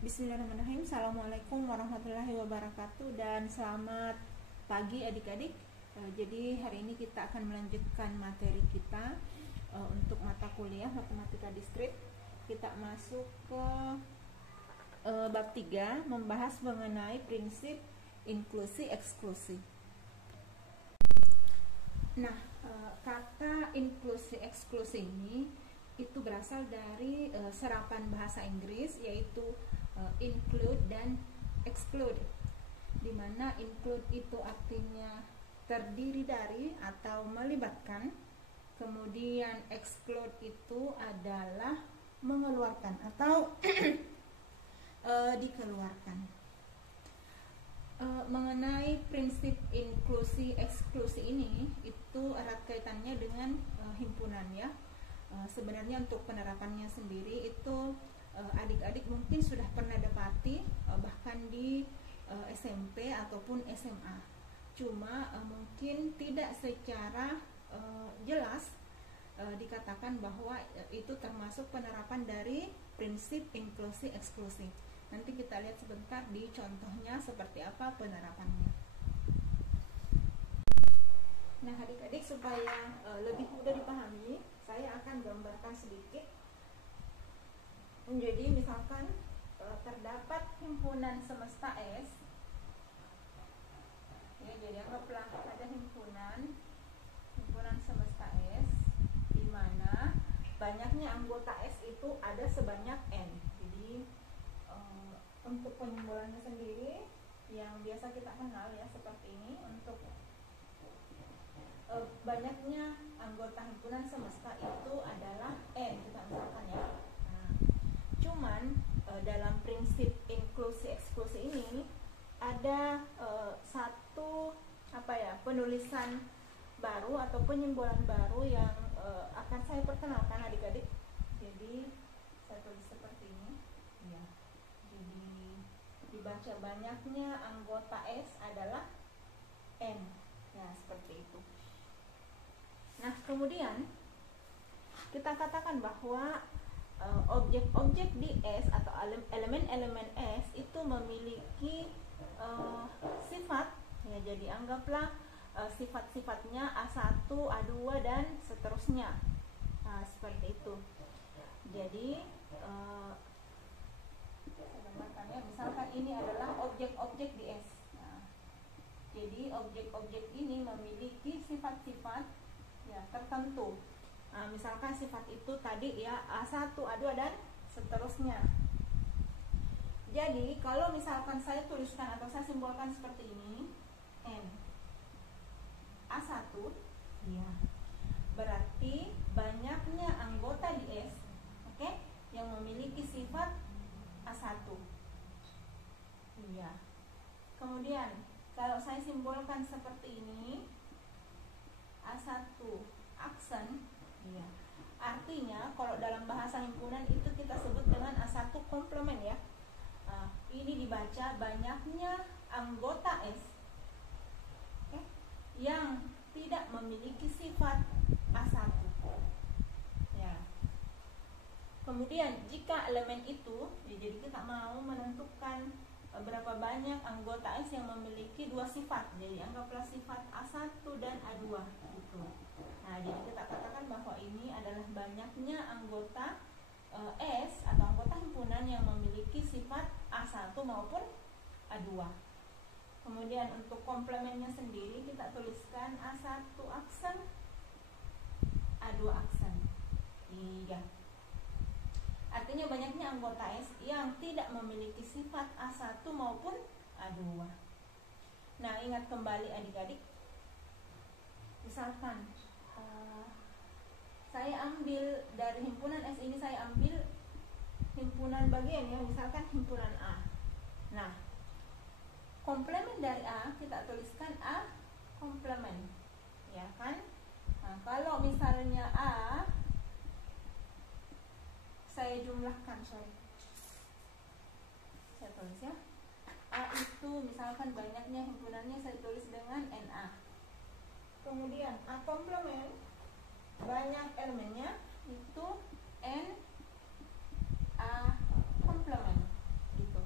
Bismillahirrahmanirrahim. Assalamualaikum warahmatullahi wabarakatuh dan selamat pagi adik-adik. Jadi hari ini kita akan melanjutkan materi kita untuk mata kuliah Matematika Diskrit. Kita masuk ke bab 3, membahas mengenai prinsip inklusi eksklusi. Nah, kata inklusi eksklusi ini itu berasal dari serapan bahasa Inggris, yaitu include dan exclude, di mana include itu artinya terdiri dari atau melibatkan, kemudian exclude itu adalah mengeluarkan atau dikeluarkan. Mengenai prinsip inklusi eksklusi ini itu erat kaitannya dengan himpunan ya. Sebenarnya untuk penerapannya sendiri itu adik-adik mungkin sudah pernah dapati bahkan di SMP ataupun SMA. Cuma mungkin tidak secara jelas dikatakan bahwa itu termasuk penerapan dari prinsip inklusi eksklusi. Nanti kita lihat sebentar di contohnya seperti apa penerapannya. Nah, adik-adik supaya lebih mudah dipahami, saya akan gambarkan sedikit. Jadi misalkan terdapat himpunan semesta S, ya, jadi anggaplah ada himpunan semesta S, di mana banyaknya anggota S itu ada sebanyak N. Jadi untuk penyimbolannya sendiri yang biasa kita kenal ya seperti ini, untuk banyaknya anggota himpunan semesta itu adalah N, kita misalkan ya. Nah, cuman dalam prinsip inklusi eksklusi ini ada satu penulisan baru atau penyimbolan baru yang akan saya perkenalkan adik-adik. Jadi saya tulis seperti ini ya. Jadi dibaca banyaknya anggota S adalah N ya, seperti itu. Nah, kemudian kita katakan bahwa objek-objek di S atau elemen-elemen S itu memiliki sifat ya, jadi anggaplah sifat-sifatnya A1, A2 dan seterusnya. Nah, seperti itu. Jadi misalkan ini adalah objek-objek di S. Nah, jadi objek-objek ini memiliki sifat-sifat ya tertentu. Nah, misalkan sifat itu tadi ya A1, A2 dan seterusnya. Jadi kalau misalkan saya tuliskan atau saya simbolkan seperti ini, N A1 ya, berarti banyaknya anggota di S, oke, yang memiliki sifat A1. Iya. Kemudian kalau saya simbolkan seperti ini, A1 aksen, ya, artinya kalau dalam bahasa himpunan itu kita sebut dengan A1 komplement ya. Ini dibaca banyaknya anggota S yang tidak memiliki sifat A1 ya. Kemudian jika elemen itu ya, jadi kita mau menentukan berapa banyak anggota S yang memiliki dua sifat. Jadi anggaplah sifat A1 dan A2 gitu. Nah, jadi kita katakan bahwa ini adalah banyaknya anggota S atau anggota himpunan yang memiliki sifat A1 maupun A2. Kemudian untuk komplemennya sendiri kita tuliskan A1 aksen, A2 aksen. Iya. Artinya banyaknya anggota S yang tidak memiliki sifat A1 maupun A2. Nah, ingat kembali adik-adik. Misalkan saya ambil dari himpunan S ini, saya ambil himpunan bagian ya, misalkan himpunan A. Nah, komplemen dari A kita tuliskan A komplemen, ya kan? Nah, kalau misalnya A saya jumlahkan, saya tulis ya, A itu misalkan banyaknya himpunannya saya tulis dengan NA. Kemudian A komplemen banyak elemennya itu N A komplemen gitu.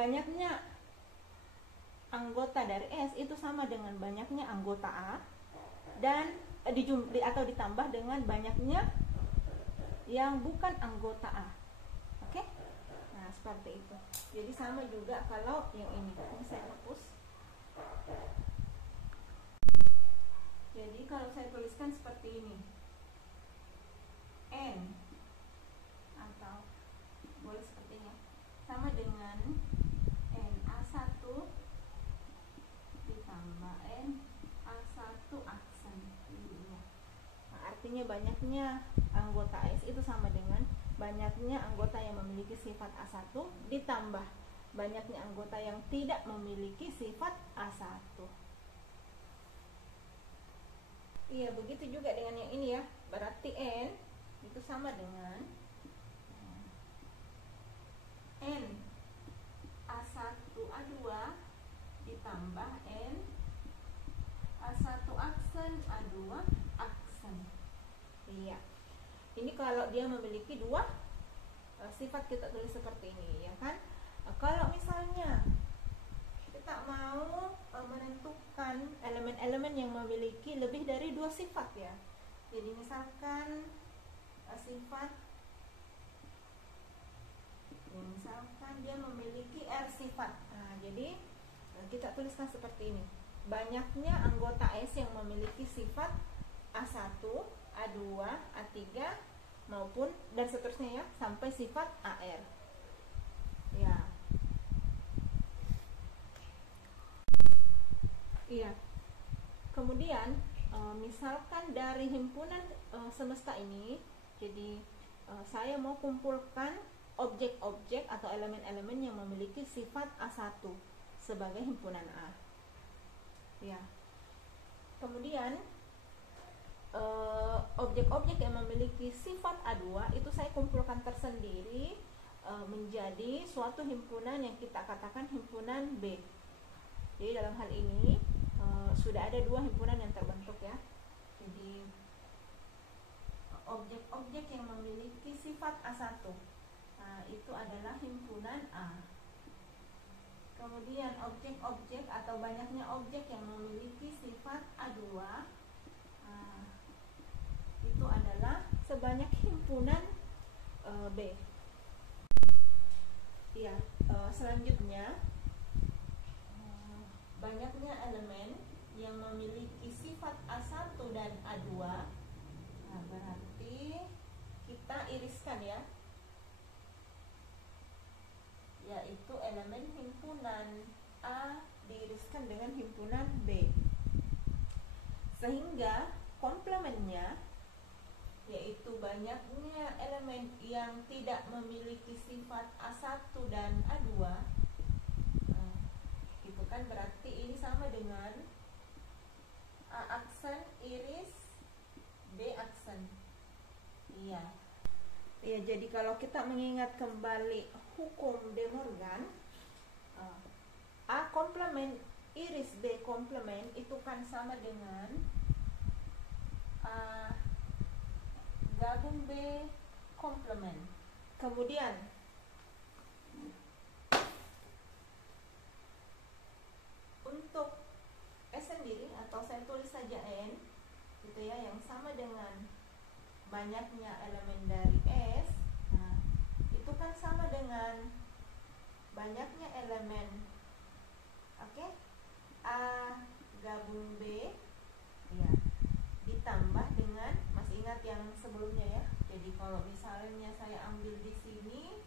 banyaknya anggota dari S itu sama dengan banyaknya anggota A, dan atau ditambah dengan banyaknya yang bukan anggota A. Oke? Nah, seperti itu. Jadi sama juga kalau yang ini saya hapus. Jadi kalau saya tuliskan seperti ini, N, atau boleh seperti ini, sama dengan NA1 ditambah NA1 aksen. Nah, artinya banyaknya anggota S itu sama dengan banyaknya anggota yang memiliki sifat A1 ditambah banyaknya anggota yang tidak memiliki sifat A1. Iya, begitu juga dengan yang ini ya. Berarti N itu sama dengan N A1A2 ditambah N A1 aksen A2 aksen. Iya. Ini kalau dia memiliki dua sifat, kita tulis seperti ini, ya kan? Kalau misalnya kita mau menentukan elemen-elemen yang memiliki lebih dari dua sifat ya. Jadi misalkan misalkan dia memiliki R sifat. Nah, jadi kita tuliskan seperti ini. Banyaknya anggota S yang memiliki sifat A1, A2, A3 maupun dan seterusnya ya, sampai sifat AR. Ya. Iya. Kemudian misalkan dari himpunan semesta ini, jadi saya mau kumpulkan objek-objek atau elemen-elemen yang memiliki sifat A1 sebagai himpunan A. Ya. Kemudian objek-objek yang memiliki sifat A2 itu saya kumpulkan tersendiri menjadi suatu himpunan yang kita katakan himpunan B. Jadi dalam hal ini sudah ada dua himpunan yang terbentuk ya. Jadi objek-objek yang memiliki sifat A1 itu adalah himpunan A. Kemudian objek-objek atau banyaknya objek yang memiliki sifat A2 itu adalah sebanyak himpunan B. Ya, selanjutnya banyaknya elemen yang memiliki sifat A1 dan A2. Nah, berarti kita iriskan ya, yaitu elemen himpunan A diiriskan dengan himpunan B, sehingga komplemennya, yaitu banyaknya elemen yang tidak memiliki sifat A1 dan A2, itu kan berarti ini sama dengan A aksen iris B aksen. Iya. Ya, jadi kalau kita mengingat kembali hukum De Morgan, A komplement iris B komplement itu kan sama dengan A gabung B komplement. Kemudian untuk S sendiri, atau saya tulis saja N gitu ya, yang sama dengan banyaknya elemen dari S. Nah, itu kan sama dengan banyaknya elemen A gabung B ya, ditambah dengan, masih ingat yang sebelumnya ya. Jadi kalau misalnya saya ambil di sini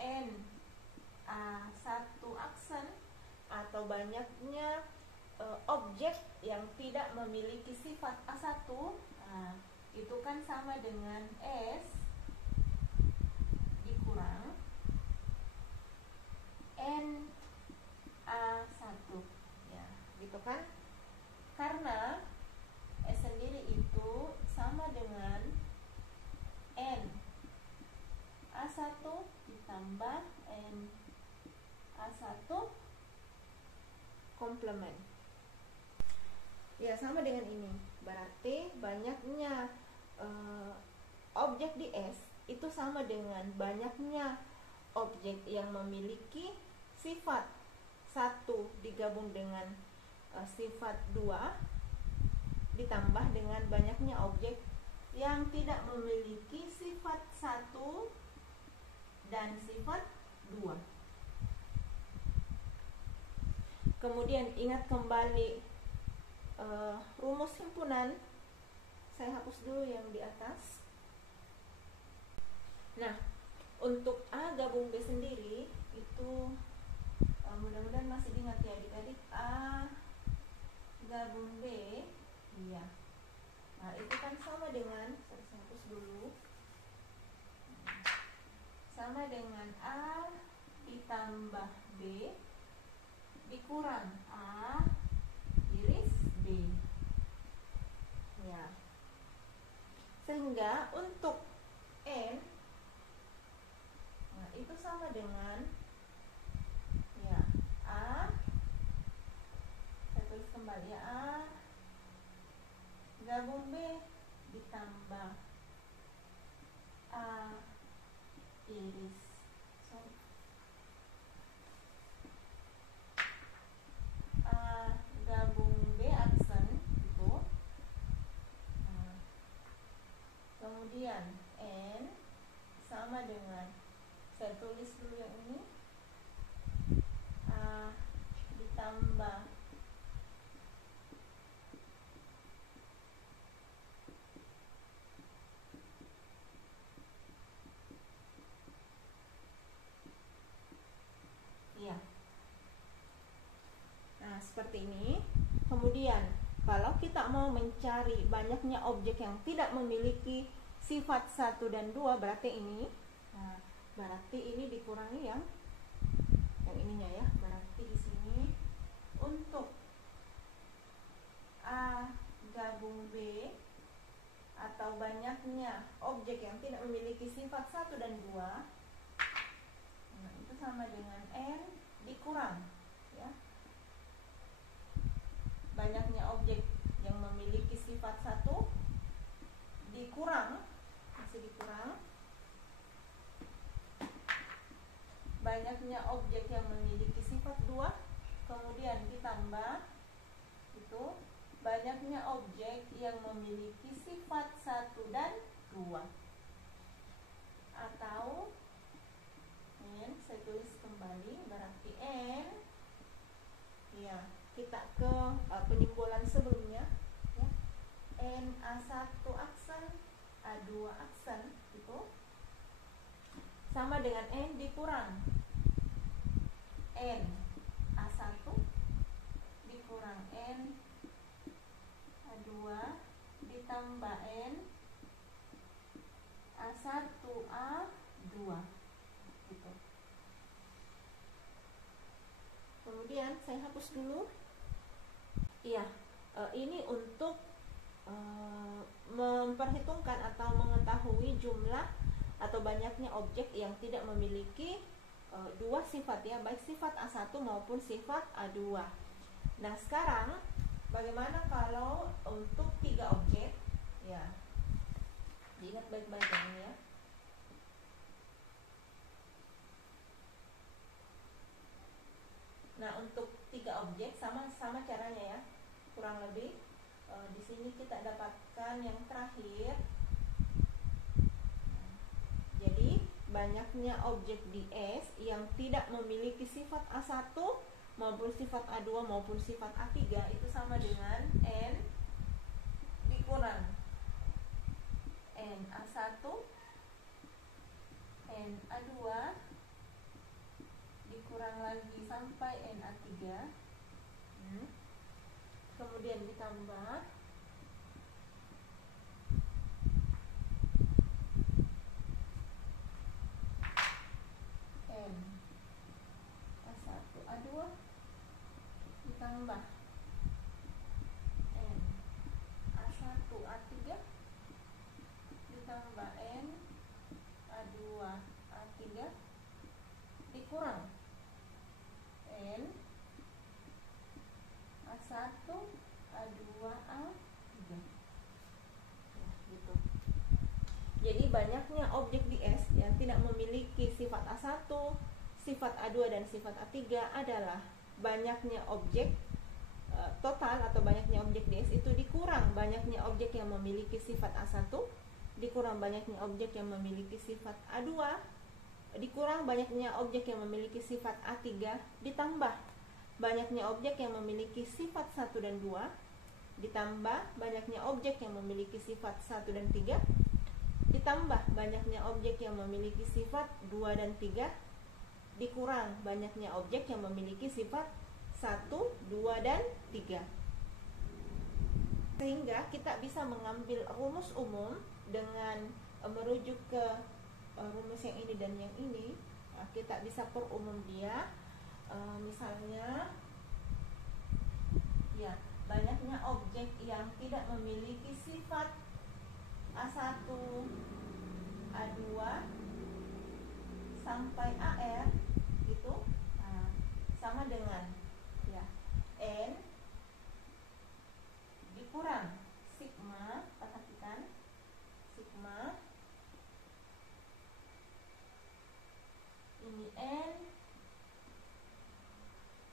N A1 aksen, atau banyaknya objek yang tidak memiliki sifat A1, itu kan sama dengan S dikurang N A1 ya, gitu kan? Karena S sendiri itu sama dengan N A1 ditambah N A1 komplement. Ya, sama dengan ini. Berarti banyaknya objek di S itu sama dengan banyaknya objek yang memiliki sifat 1 digabung dengan sifat 2 ditambah dengan banyaknya objek yang tidak memiliki sifat 1 dan sifat 2. Kemudian ingat kembali rumus himpunan. Saya hapus dulu yang di atas. Nah, untuk A gabung B sendiri itu mudah-mudahan masih diingat ya, adik-adik. A gabung B, iya. Nah, itu kan sama dengan, saya hapus dulu, sama dengan A ditambah B dikurang A iris B. Ya. Sehingga untuk N, nah, itu sama dengan, ya, A, saya tulis kembali ya, A gabung B ditambah A iris A gabung B aksen itu. Nah, kemudian N sama dengan, saya tulis dulu yang ini, A ditambah ya. Nah, seperti ini. Kemudian kalau kita mau mencari banyaknya objek yang tidak memiliki sifat 1 dan 2, berarti ini, nah, berarti ini dikurangi yang ininya ya. Berarti di sini untuk A gabung B atau banyaknya objek yang tidak memiliki sifat 1 dan 2, nah, itu sama dengan N dikurang, ya, banyaknya objek yang memiliki sifat 1 dikurang, masih dikurang banyaknya objek yang memiliki sifat 2, kemudian ditambah itu banyaknya objek yang memiliki sifat 1 dan 2. Atau N, saya tulis kembali, berarti N, ya, kita ke penyimbolan sebelumnya, ya. N A1 aksen, A2 aksen itu sama dengan N dikurang N A1 dikurang N A2 ditambah N A1 A2 gitu. Kemudian saya hapus dulu. Iya, ini untuk memperhitungkan atau mengetahui jumlah atau banyaknya objek yang tidak memiliki 2 sifat ya, baik sifat A1 maupun sifat A2. Nah, sekarang bagaimana kalau untuk 3 objek? Ya, diingat baik-baik ini ya. Nah, untuk 3 objek sama caranya ya, kurang lebih. Di sini kita dapatkan yang terakhir. Jadi banyaknya objek di S yang tidak memiliki sifat A1 maupun sifat A2 maupun sifat A3 itu sama dengan N dikurang N A1 N A2 dikurang lagi sampai N A3, kemudian ditambah N A1 A2 ditambah N A1 A3 ditambah N A2 A3 dikurang N A1 A2 A3 ya, gitu. Jadi banyaknya objek di S yang tidak memiliki sifat A1, sifat A2 dan sifat A3 adalah banyaknya objek total atau banyaknya objek DS itu dikurang banyaknya objek yang memiliki sifat A1, dikurang banyaknya objek yang memiliki sifat A2, dikurang banyaknya objek yang memiliki sifat A3, ditambah banyaknya objek yang memiliki sifat 1 dan 2, ditambah banyaknya objek yang memiliki sifat 1 dan 3, ditambah banyaknya objek yang memiliki sifat 2 dan 3, dikurang banyaknya objek yang memiliki sifat 1, 2, dan 3. Sehingga kita bisa mengambil rumus umum dengan merujuk ke rumus yang ini dan yang ini. Kita bisa perumum dia. Misalnya ya, banyaknya objek yang tidak memiliki sifat A1, A2 sampai AR gitu, sama dengan ya N dikurang sigma, perhatikan sigma ini N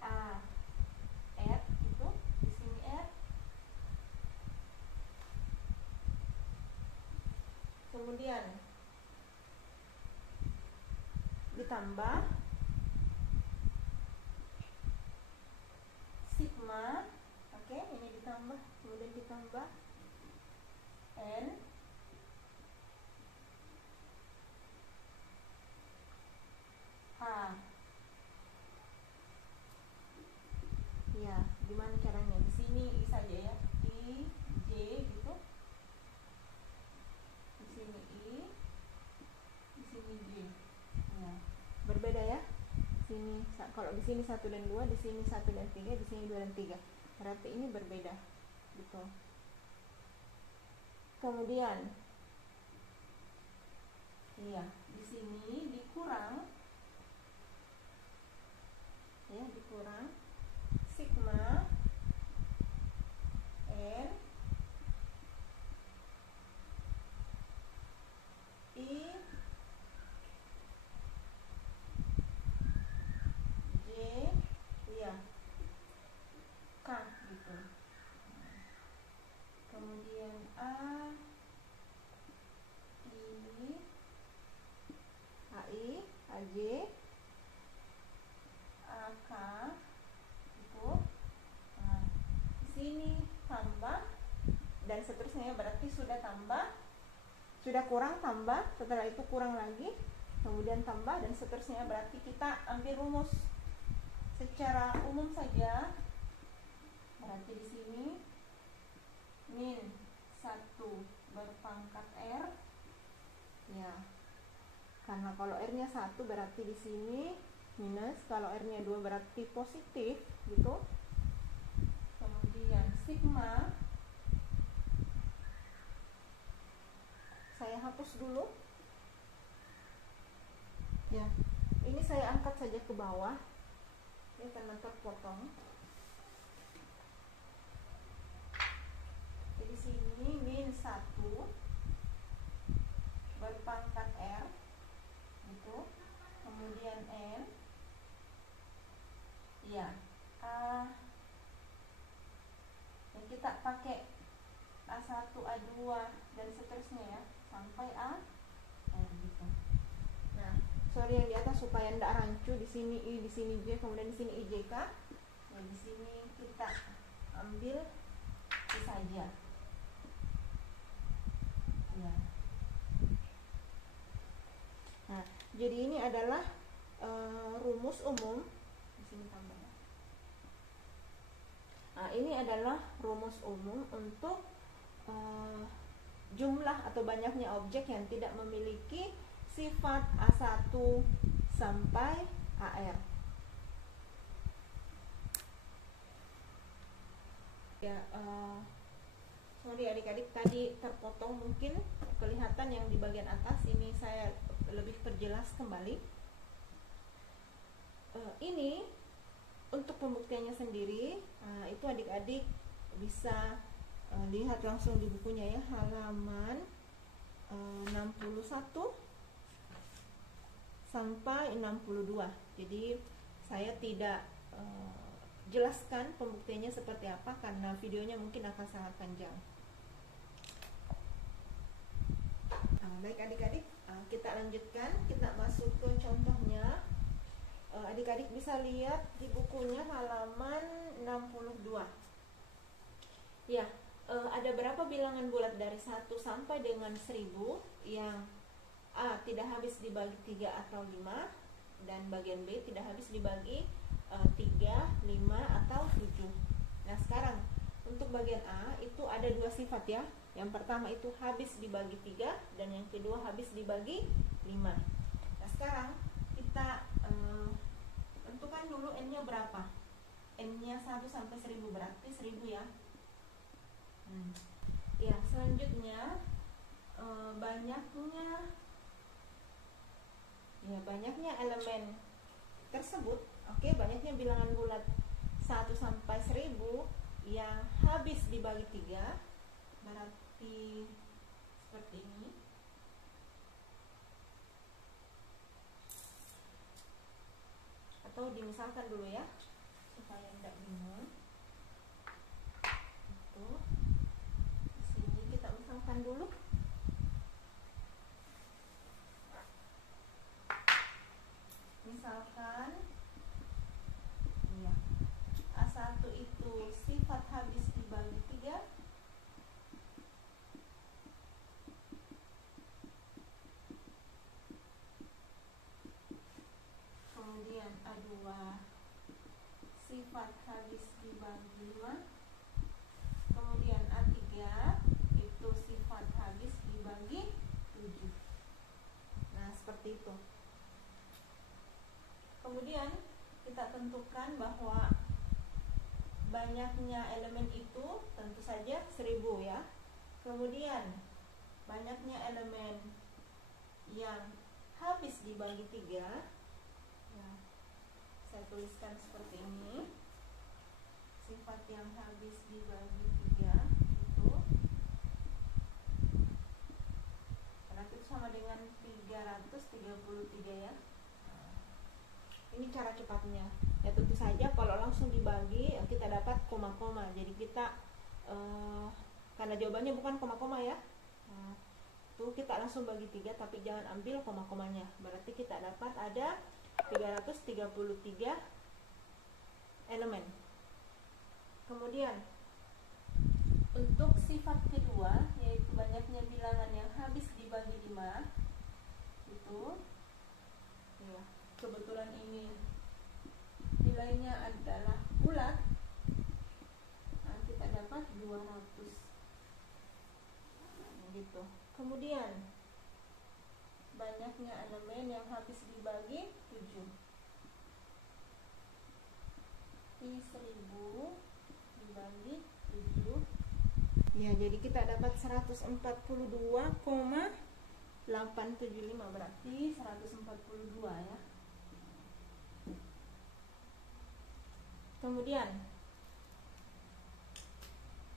A R itu di sini R, kemudian ditambah sigma, oke, ini ditambah, kemudian ditambah N A. Ya, gimana caranya? Di sini I saja ya, I, J gitu. Di sini I, di sini J. Ya, berbeda ya. Sini kalau di sini 1 dan 2, di sini 1 dan 3, di sini 2 dan 3. Berarti ini berbeda. Gitu. Kemudian iya, di sini dikurang ya, dikurang sigma N I J ya K gitu. Kemudian A I AI AJ AK itu. Nah, di sini tambah dan seterusnya, berarti sudah tambah, sudah kurang tambah, setelah itu kurang lagi, kemudian tambah dan seterusnya. Berarti kita ambil rumus secara umum saja. Berarti di sini min 1 berpangkat R ya. Karena kalau R-nya 1 berarti di sini minus, kalau R-nya 2 berarti positif gitu. Kemudian sigma saya hapus dulu. Ya. Ini saya angkat saja ke bawah. Ini karena terpotong. Jadi sini min 1 berpangkat R gitu. Kemudian N ya A yang kita pakai A1, A2 dan seterusnya ya sampai A R gitu. Nah, sorry yang di atas supaya tidak rancu. Di sini I, di sini J, kemudian di sini IJK. Ya, di sini kita ambil I saja. Ya. Nah, jadi ini adalah rumus umum. Di sini tambah. Nah, ini adalah rumus umum untuk jumlah atau banyaknya objek yang tidak memiliki sifat A1 sampai AR. Ya, sorry adik-adik tadi terpotong, mungkin kelihatan yang di bagian atas. Ini saya lebih perjelas kembali. Ini untuk pembuktiannya sendiri, itu adik-adik bisa lihat langsung di bukunya ya, halaman 61 sampai 62. Jadi saya tidak jelaskan pembuktiannya seperti apa karena videonya mungkin akan sangat panjang. Baik adik-adik, kita lanjutkan, kita masuk ke contohnya. Adik-adik bisa lihat di bukunya halaman 62. Ya, ada berapa bilangan bulat dari 1 sampai dengan 1000 yang A tidak habis dibagi 3 atau 5, dan bagian B tidak habis dibagi 3, 5, atau 7. Nah sekarang untuk bagian A itu ada 2 sifat ya. Yang pertama itu habis dibagi 3, dan yang kedua habis dibagi 5. Nah sekarang kita tentukan dulu N-nya berapa. N-nya 1 sampai 1000, berarti 1000 ya. Ya, selanjutnya banyaknya elemen tersebut. Oke, banyaknya bilangan bulat 1 sampai 1000 yang habis dibagi 3, berarti seperti ini. Atau dimisalkan dulu ya, supaya tidak bingung. Itu di sini kita misalkan dulu. Misalkan ya, A1 itu sifat habis dibagi 3, kemudian A2 sifat habis dibagi 5, kemudian A3 itu sifat habis dibagi 7. Nah seperti itu. Kemudian kita tentukan bahwa banyaknya elemen itu tentu saja 1000 ya. Kemudian banyaknya elemen yang habis dibagi 3 ya, saya tuliskan seperti ini. Sifat yang habis dibagi 3 itu berarti sama dengan 333 ya. Ini cara cepatnya. Ya tentu saja kalau langsung dibagi kita dapat koma-koma. Jadi kita karena jawabannya bukan koma-koma ya. Tuh kita langsung bagi 3 tapi jangan ambil koma-komanya. Berarti kita dapat ada 333 elemen. Kemudian untuk sifat kedua yaitu banyaknya bilangan yang habis dibagi 5 itu ya, kebetulan ini nilainya adalah bulat. Nah, kita dapat 200 gitu. Kemudian banyaknya elemen yang habis dibagi 7. I 1000 dibagi 7. Ya, jadi kita dapat 142,875, berarti 142 ya. Kemudian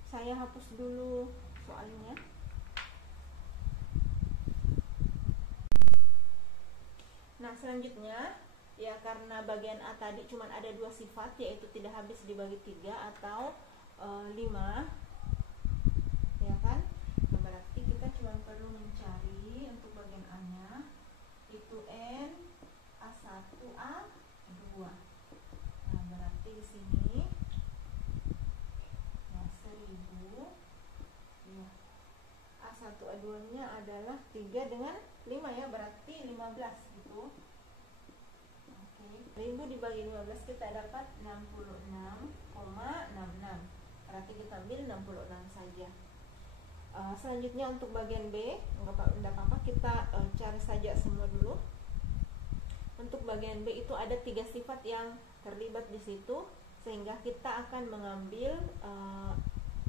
saya hapus dulu soalnya. Nah selanjutnya ya, karena bagian A tadi cuma ada 2 sifat, yaitu tidak habis dibagi 3 atau 5 ya kan. Nah, berarti kita cuma perlu mencari untuk bagian A nya itu N, A1, A2. Nah berarti di sini ya 1000 ya, A1 A2 nya adalah 3 dengan 5 ya, berarti 15 gitu. Oke, 1000 dibagi 15 kita dapat 66,66. Berarti kita ambil 66 saja. Selanjutnya untuk bagian B, enggak apa-apa, kita cari saja semua dulu. Untuk bagian B itu ada 3 sifat yang terlibat di situ, sehingga kita akan mengambil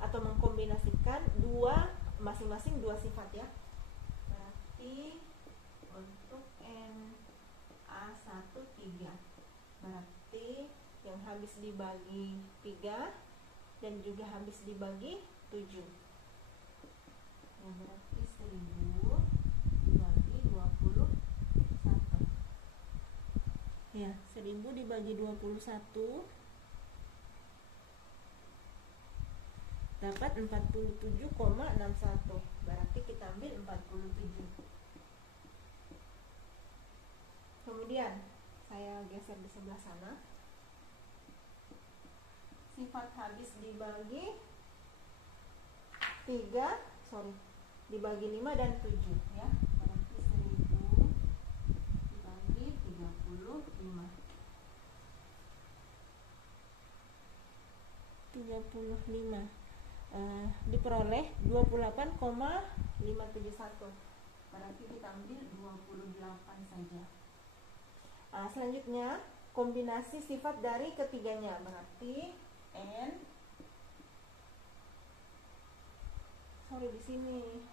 atau mengkombinasikan masing-masing 2 sifat ya. Berarti untuk N A1 3, berarti yang habis dibagi 3 dan juga habis dibagi 7. Nah, berarti 1000 dibagi 21. 1000 dibagi 21 dapat 47,61. Berarti kita ambil 47. Kemudian saya geser di sebelah sana. Sifat habis dibagi dibagi 5 dan 7 ya. Berarti 1000 dibagi 35. 35 diperoleh 28,571. Berarti kita ambil 28 saja. Selanjutnya kombinasi sifat dari ketiganya, berarti di sini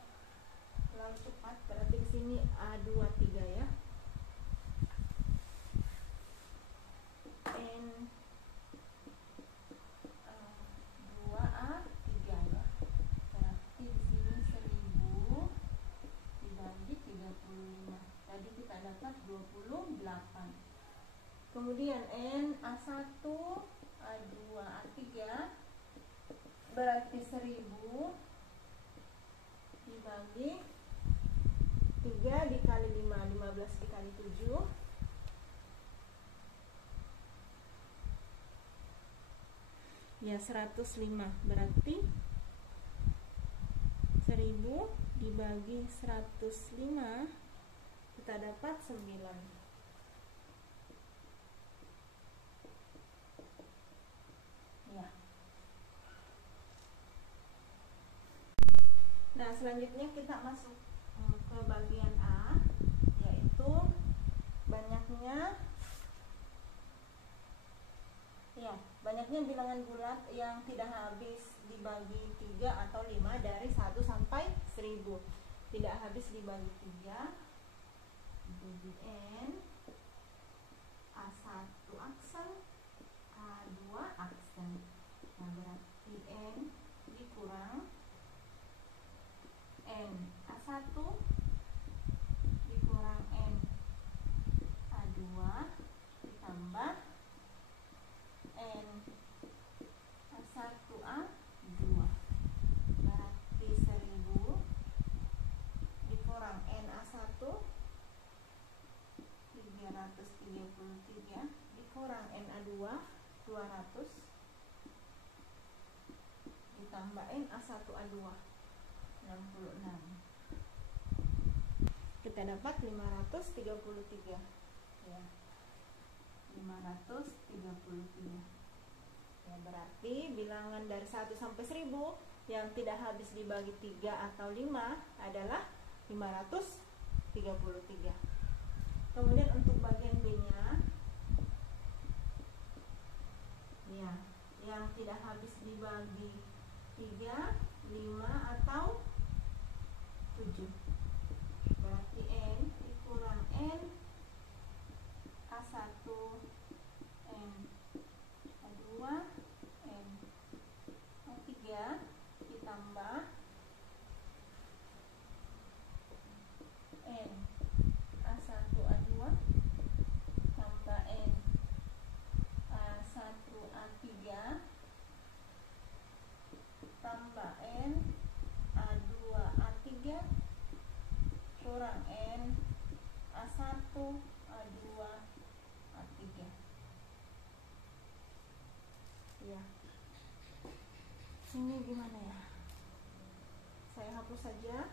terlalu cepat, berarti di sini A23 ya. N2A3 ya. Berarti di sini 1000 dibagi 35. Tadi kita dapat 28. Kemudian NA1 A2 A3 berarti 1000 dibagi 3 dikali 5, 15 dikali 7 ya 105. Berarti 1000 dibagi 105 kita dapat 9. Ya. Nah, selanjutnya kita masuk ke bagian A, yaitu banyaknya bilangan bulat yang tidak habis dibagi 3 atau 5 dari 1 sampai 1000. Tidak habis dibagi 3 jadi N A1 aksen A2 aksen. Nah, berarti N dikurang N A1 dikurang N A2 ditambah N A1A2. Berarti 1000 dikurang N A1 333 dikurang N A2 200 ditambah N A1A2 66. Kita dapat 533 ya. 533 ya, berarti bilangan dari 1 sampai 1000 yang tidak habis dibagi 3 atau 5 adalah 533. Kemudian untuk bagian B nya ya, yang tidak habis dibagi 3, 5 atau 7. Berarti N dikurang N A1 N A2 N A3 ditambah N A1 A2 tambah N A1 A3 tambah N A2 A3 kurang N A1 A2 A3 ya. Ini gimana ya? Saya hapus saja.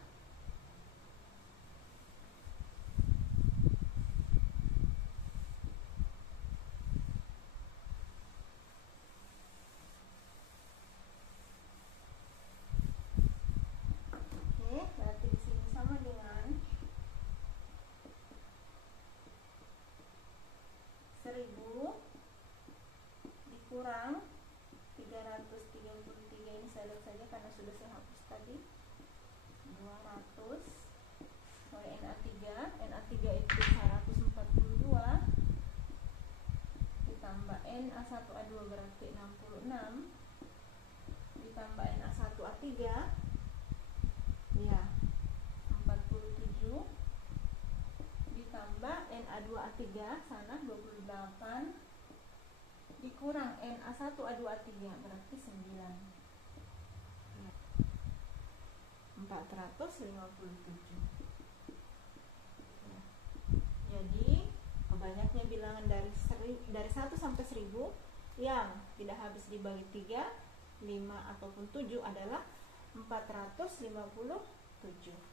Berarti di sini sama dengan 1000 dikurang 333. Ini saya lihat saja karena sudah saya hapus tadi. 200 oleh NA3 itu 142 ditambah NA1A2 berarti 66 ditambah NA1A3 ya 47 ditambah NA2A3 sana 28 8 dikurang Na1 A2 A3 berarti 9. 457. Ya. Jadi banyaknya bilangan dari 1 sampai 1000 yang tidak habis dibagi 3, 5 ataupun 7 adalah 457.